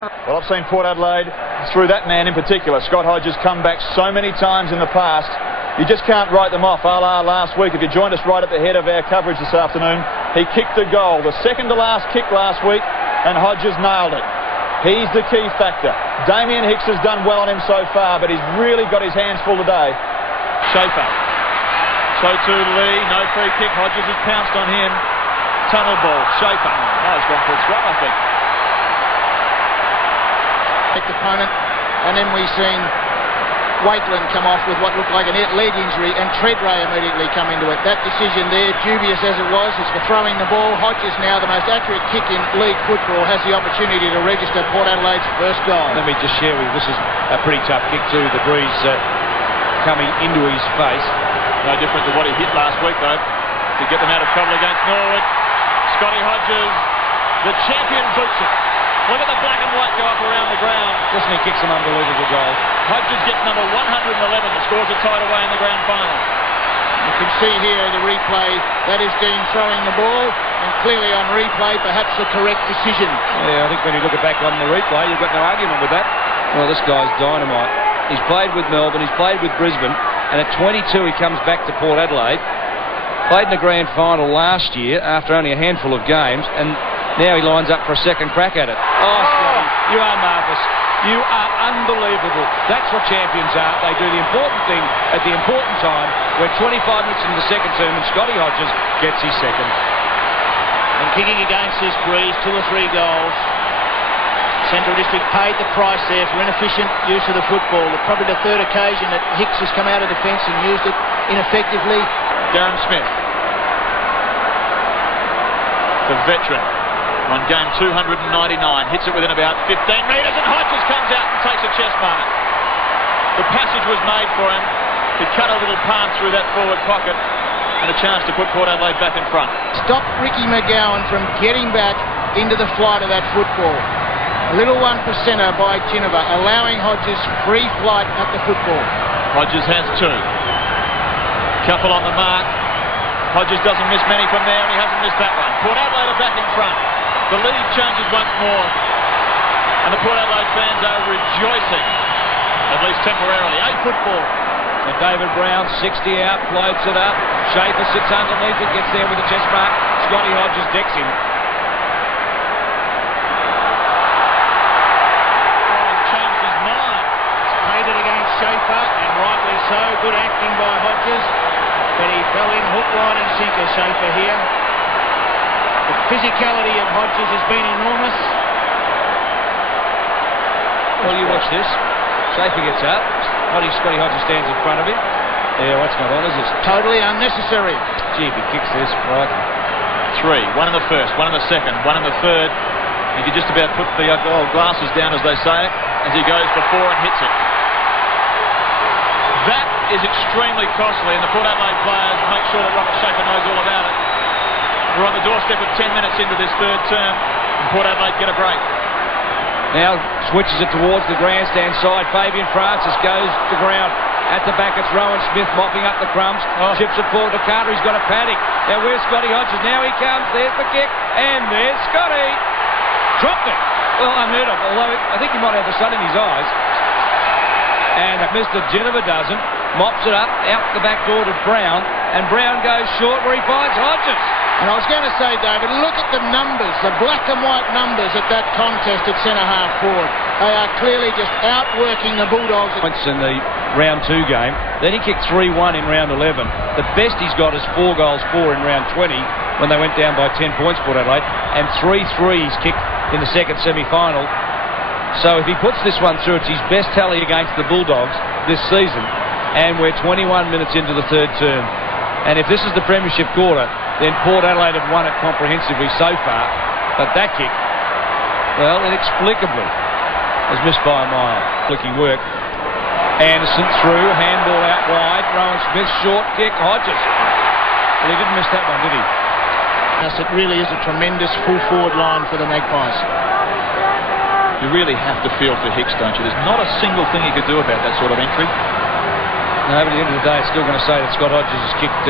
Well, I've seen Port Adelaide, through that man in particular, Scott Hodges, come back so many times in the past. You just can't write them off. A la last week, if you joined us right at the head of our coverage this afternoon, he kicked a goal, the second to last kick last week, and Hodges nailed it. He's the key factor. Damien Hicks has done well on him so far, but he's really got his hands full today. Schaefer. So too Lee, no free kick. Hodges has pounced on him. Tunnel ball. Schaefer. Oh, he's gone for a throw, I think. Opponent, and then we've seen Waitland come off with what looked like a leg injury, and Treadray immediately come into it. That decision there, dubious as it was, is for throwing the ball. Hodges, now the most accurate kick in league football, has the opportunity to register Port Adelaide's first goal. Let me just share with you, this is a pretty tough kick too. The breeze coming into his face. No different to what he hit last week though, to get them out of trouble against Norwood. Scotty Hodges, the champion, boots it. Look at the black and white go up around the ground. Doesn't he kick some unbelievable goals? Hodges gets number 111 that scores a tied away in the grand final. You can see here the replay, that is Dean throwing the ball, and clearly on replay perhaps the correct decision. Yeah, I think when you look back on the replay, you've got no argument with that. Well, this guy's dynamite. He's played with Melbourne, he's played with Brisbane, and at 22 he comes back to Port Adelaide. Played in the grand final last year after only a handful of games, and now he lines up for a second crack at it. Oh, Scotty, you are marvellous. You are unbelievable. That's what champions are. They do the important thing at the important time. We're 25 minutes into the second term and Scotty Hodges gets his second. And kicking against this breeze, 2 or 3 goals. Central District paid the price there for inefficient use of the football. Probably the third occasion that Hicks has come out of defence and used it ineffectively. Darren Smith, the veteran, on game 299, hits it within about 15 metres, and Hodges comes out and takes a chest mark. The passage was made for him. He cut a little palm through that forward pocket, and a chance to put Port Adelaide back in front. Stop Ricky McGowan from getting back into the flight of that football. A little 1%er by Geneva, allowing Hodges free flight at the football. Hodges has 2. Couple on the mark. Hodges doesn't miss many from there, and he hasn't missed that one. Port Adelaide are back in front. The lead changes once more, and the Port Adelaide fans are rejoicing, at least temporarily. 8 football. And David Brown, 60 out, floats it up. Schaefer sits underneath it, gets there with a chest mark. Scotty Hodges decks him. Changed his mind. It's paid it against Schaefer, and rightly so. Good acting by Hodges, but he fell in hook, line and sinker, Schaefer here. The physicality of Hodges has been enormous. Well, you watch this. Schaefer gets up. Scotty Hodges stands in front of him. Yeah, what's not on, is it? Totally unnecessary. Gee, if he kicks this, right. 3. 1 in the first, 1 in the second, 1 in the third. You could just about put the old glasses down, as they say, as he goes for 4 and hits it. That is extremely costly, and the Port Adelaide players make sure that Robert Schaefer knows all about it. We're on the doorstep of 10 minutes into this third term, and Port Adelaide get a break. Now switches it towards the grandstand side. Fabian Francis goes to ground. At the back, it's Rowan Smith mopping up the crumbs. Chips it forward to Carter. He's got a panic. Now where's Scotty Hodges? Now he comes. There's the kick. And there's Scotty. Dropped it. Well, unheard of, although I think he might have the sun in his eyes. And Mr. Geneva doesn't. Mops it up, out the back door to Brown. And Brown goes short where he finds Hodges. And I was going to say, David, look at the numbers, the black and white numbers at that contest at centre-half forward. They are clearly just outworking the Bulldogs. Points in the round 2 game. Then he kicked 3-1 in round 11. The best he's got is 4 goals 4 in round 20 when they went down by 10 points, Port Adelaide. And 3 threes kicked in the second semi-final. So if he puts this one through, it's his best tally against the Bulldogs this season. And we're 21 minutes into the third term. And if this is the premiership quarter, then Port Adelaide have won it comprehensively so far. But that kick, well, inexplicably, has missed by a mile. Flicking work. Anderson through, handball out wide. Rowan Smith, short kick. Hodges. Well, he didn't miss that one, did he? Yes, it really is a tremendous full forward line for the Magpies. You really have to feel for Hicks, don't you? There's not a single thing he could do about that sort of entry. No, but at the end of the day, it's still going to say that Scott Hodges has kicked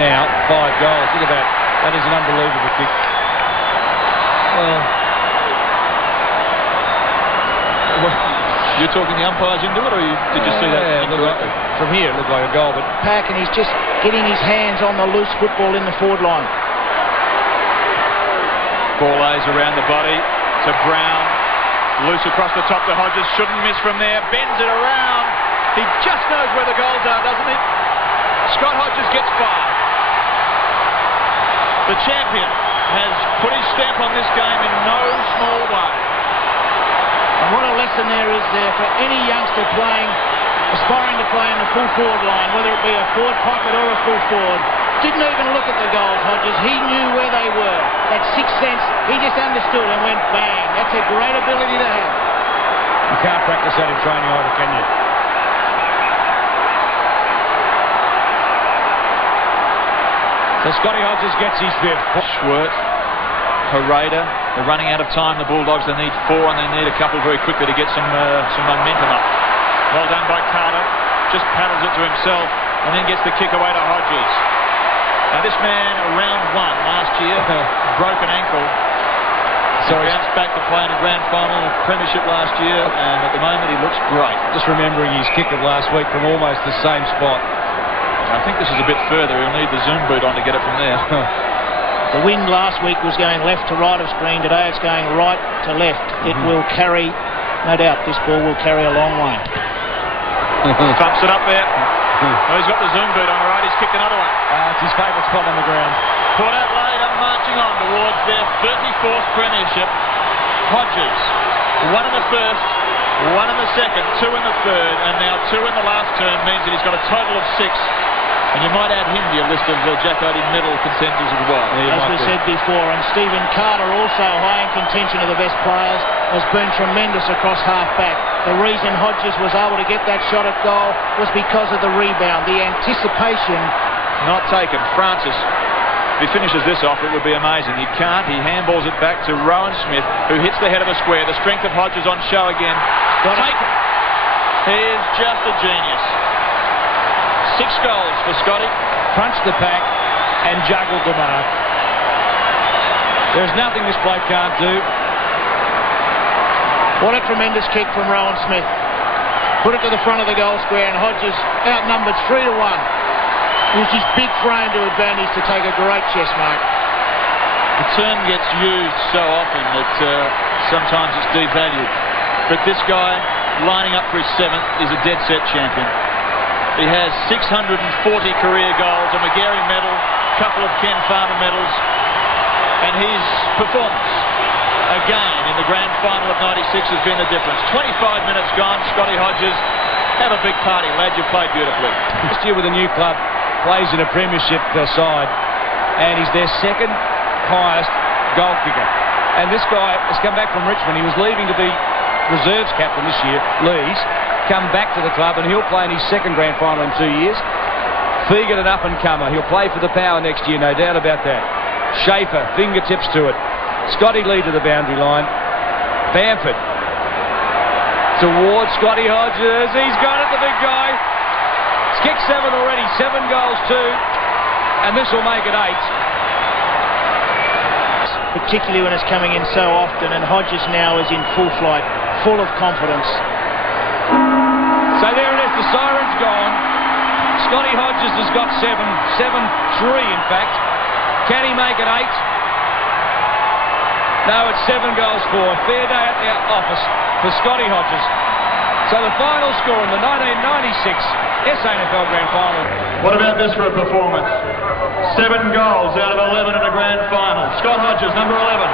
now 5 goals. Look at that. That is an unbelievable kick. Well, You talking the umpires into it, or did you see that incorrectly? From here, it looked like a goal, but Pack, and he's just getting his hands on the loose football in the forward line. Ball lays around the body to Brown. Loose across the top to Hodges. Shouldn't miss from there. Bends it around. He just knows where the goals are, doesn't he? Scott Hodges gets 5. The champion has put his stamp on this game in no small way. And what a lesson there is there for any youngster aspiring to play in the full forward line, whether it be a forward pocket or a full forward. Didn't even look at the goals, Hodges. He knew where they were. That sixth sense, he just understood and went bang. That's a great ability to have. You can't practice that in training either, can you? So Scotty Hodges gets his 5th. Schwert, Hereda, they're running out of time, the Bulldogs. They need 4, and they need a couple very quickly to get some momentum up. Well done by Carter. Just paddles it to himself and then gets the kick away to Hodges. Now this man, round 1 last year, broken ankle. So he bounced back to play in a grand final of premiership last year, and at the moment he looks great. Just remembering his kick of last week from almost the same spot. I think this is a bit further. He'll need the zoom boot on to get it from there. The wind last week was going left to right of screen. Today it's going right to left. It will carry, no doubt, this ball will carry a long way. Thumps it up there. Oh, he's got the zoom boot on, all right. He's kicked another one. It's his favourite spot on the ground. Port Adelaide are marching on towards their 34th premiership. Hodges, 1 in the first, 1 in the second, 2 in the third, and now 2 in the last term means that he's got a total of 6. And you might add him to your list of Jack Odie medal contenders as well. As we said before, and Stephen Carter, also high in contention of the best players, has been tremendous across half-back. The reason Hodges was able to get that shot at goal was because of the rebound, the anticipation. Not taken. Francis, if he finishes this off, it would be amazing. He can't. He handballs it back to Rowan Smith, who hits the head of the square. The strength of Hodges on show again. Taken. He is just a genius. 6 goals for Scotty. Crunched the pack and juggled the mark. There's nothing this bloke can't do. What a tremendous kick from Rowan Smith. Put it to the front of the goal square, and Hodges outnumbered 3-1. Used his big frame to advantage to take a great chest mark. The term gets used so often that sometimes it's devalued. But this guy, lining up for his 7th, is a dead set champion. He has 640 career goals, a Magarey medal, a couple of Ken Farmer medals, and his performance again in the grand final of 96 has been the difference. 25 minutes gone. Scotty Hodges, have a big party, lad. You played beautifully. This year with a new club, plays in a premiership side, and he's their 2nd highest goal kicker. And this guy has come back from Richmond. He was leaving to be reserves captain this year, Lees. Come back to the club, and he'll play in his 2nd grand final in 2 years. Fegan, an up-and-comer. He'll play for the Power next year, no doubt about that. Schaefer, fingertips to it. Scotty lead to the boundary line. Bamford towards Scotty Hodges. He's got it, the big guy. He's kicked 7 already. 7 goals, 2. And this will make it 8. Particularly when it's coming in so often, and Hodges now is in full flight, full of confidence. So there it is, the siren's gone. Scotty Hodges has got 7, 7-3 in fact. Can he make it 8? No, it's 7 goals 4. Fair day at the office for Scotty Hodges. So the final score in the 1996 SANFL Grand Final. What about this for a performance? 7 goals out of 11 in a grand final. Scott Hodges, number 11.